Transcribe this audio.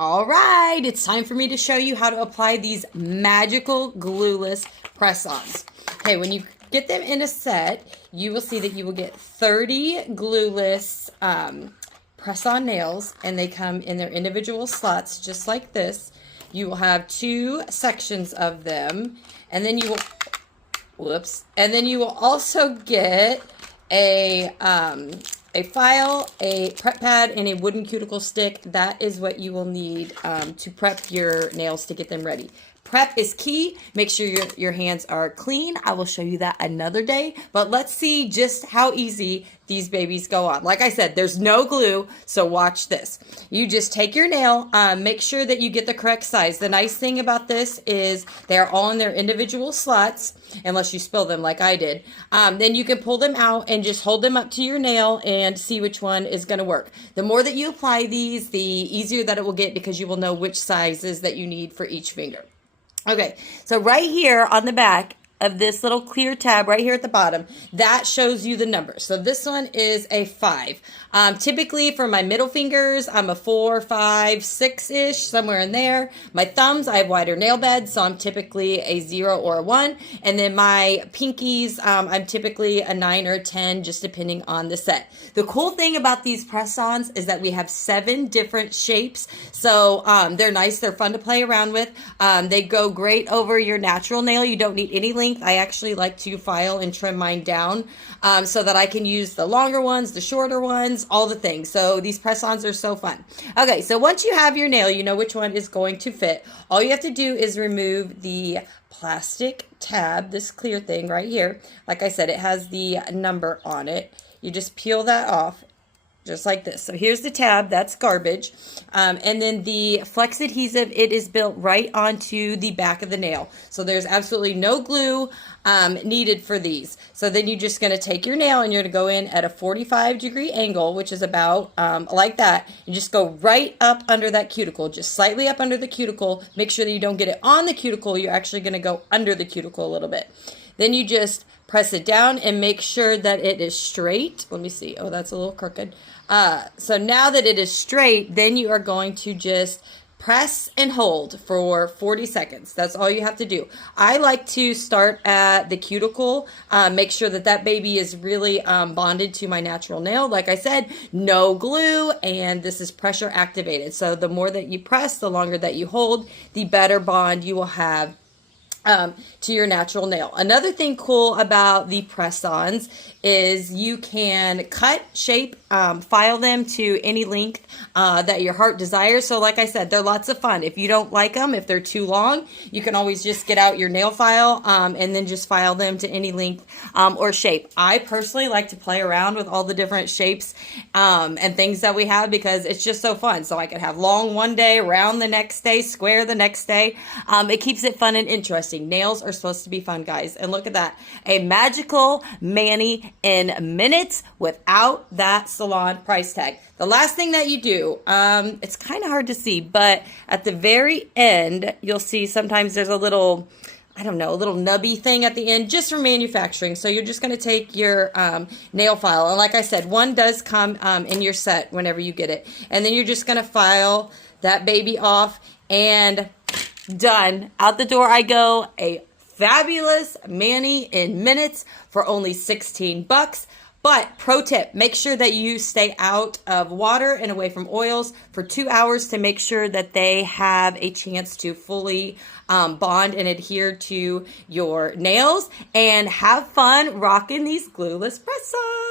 All right, it's time for me to show you how to apply these magical glueless press-ons. Okay, when you get them in a set, you will see that you will get 30 glueless press-on nails, and they come in their individual slots just like this. You will have two sections of them, and then you will, and then you will also get a file, a prep pad, and a wooden cuticle stick. That is what you will need to prep your nails to get them ready. Prep is key. Make sure your hands are clean. I will show you that another day, but let's see just how easy these babies go on. Like I said, there's no glue, so watch this. You just take your nail, make sure that you get the correct size. The nice thing about this is they're all in their individual slots, unless you spill them like I did. Then you can pull them out and just hold them up to your nail and see which one is going to work. The more that you apply these, the easier that it will get because you will know which sizes that you need for each finger. Okay, so right here on the back of this little clear tab right here at the bottom, that shows you the number. So this one is a 5. Typically for my middle fingers, I'm a 4, 5, 6-ish, somewhere in there. My thumbs, I have wider nail beds, so I'm typically a 0 or a 1. And then my pinkies, I'm typically a 9 or a 10, just depending on the set. The cool thing about these press-ons is that we have 7 different shapes. So they're nice, they're fun to play around with. They go great over your natural nail. You don't need any length. I actually like to file and trim mine down so that I can use the longer ones, the shorter ones, all the things. So these press-ons are so fun. Okay, so once you have your nail, you know which one is going to fit. All you have to do is remove the plastic tab, this clear thing right here. Like I said, it has the number on it. You just peel that off. Just like this. So here's the tab, that's garbage. And then the flex adhesive, it is built right onto the back of the nail. So there's absolutely no glue needed for these. So then you're just gonna take your nail and you're gonna go in at a 45-degree angle, which is about like that, and just go right up under that cuticle, just slightly up under the cuticle. Make sure that you don't get it on the cuticle, you're actually gonna go under the cuticle a little bit. Then you just press it down and make sure that it is straight. Let me see. Oh, that's a little crooked. So now that it is straight, then you are going to just press and hold for 40 seconds. That's all you have to do. I like to start at the cuticle, make sure that that baby is really bonded to my natural nail. Like I said, no glue, and this is pressure activated. So the more that you press, the longer that you hold, the better bond you will have to your natural nail. Another thing cool about the press-ons is you can cut, shape, file them to any length that your heart desires. So like I said, they're lots of fun. If you don't like them, if they're too long, you can always just get out your nail file and then just file them to any length or shape. I personally like to play around with all the different shapes and things that we have because it's just so fun. So I can have long one day, round the next day, square the next day. It keeps it fun and interesting. Nails are supposed to be fun, guys. And look at that. A magical mani in minutes without that salon price tag. The last thing that you do, it's kind of hard to see, but at the very end, you'll see sometimes there's a little, I don't know, a little nubby thing at the end just for manufacturing. So you're just going to take your nail file. And like I said, one does come in your set whenever you get it. And then you're just going to file that baby off and done. Out the door I go. A fabulous mani in minutes for only 16 bucks. But pro tip, make sure that you stay out of water and away from oils for 2 hours to make sure that they have a chance to fully bond and adhere to your nails. And have fun rocking these glueless press-ons.